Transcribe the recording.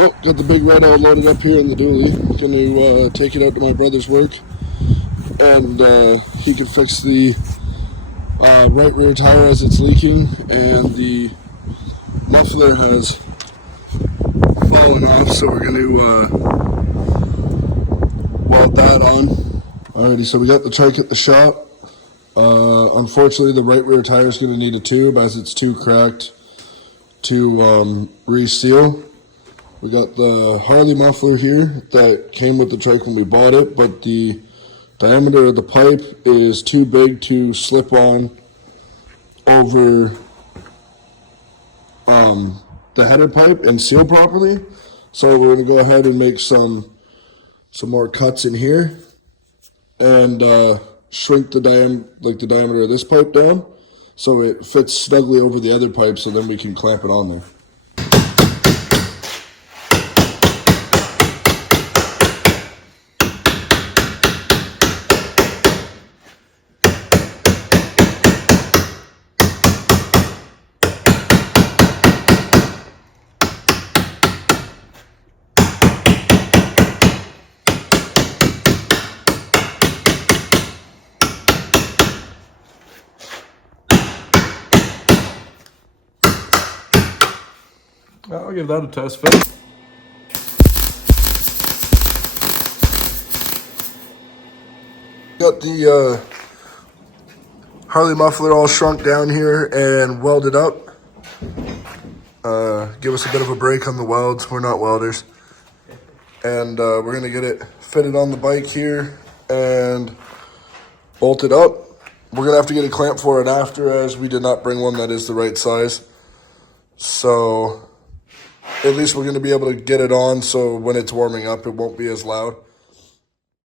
Well, got the big red all loaded up here in the dually. Going to take it out to my brother's work, and he can fix the right rear tire as it's leaking, and the muffler has fallen off, so we're going to weld that on. Alrighty, so we got the trike at the shop. Unfortunately, the right rear tire is going to need a tube as it's too cracked to reseal. We got the Harley muffler here that came with the trike when we bought it, but the diameter of the pipe is too big to slip on over the header pipe and seal properly. So we're going to go ahead and make some more cuts in here and shrink the diameter of this pipe down so it fits snugly over the other pipe, so then we can clamp it on there. I'll give that a test fit. Got the Harley muffler all shrunk down here and welded up. Give us a bit of a break on the welds. We're not welders. And we're going to get it fitted on the bike here and bolted up. We're going to have to get a clamp for it after, as we did not bring one that is the right size. So at least we're going to be able to get it on, so when it's warming up, it won't be as loud.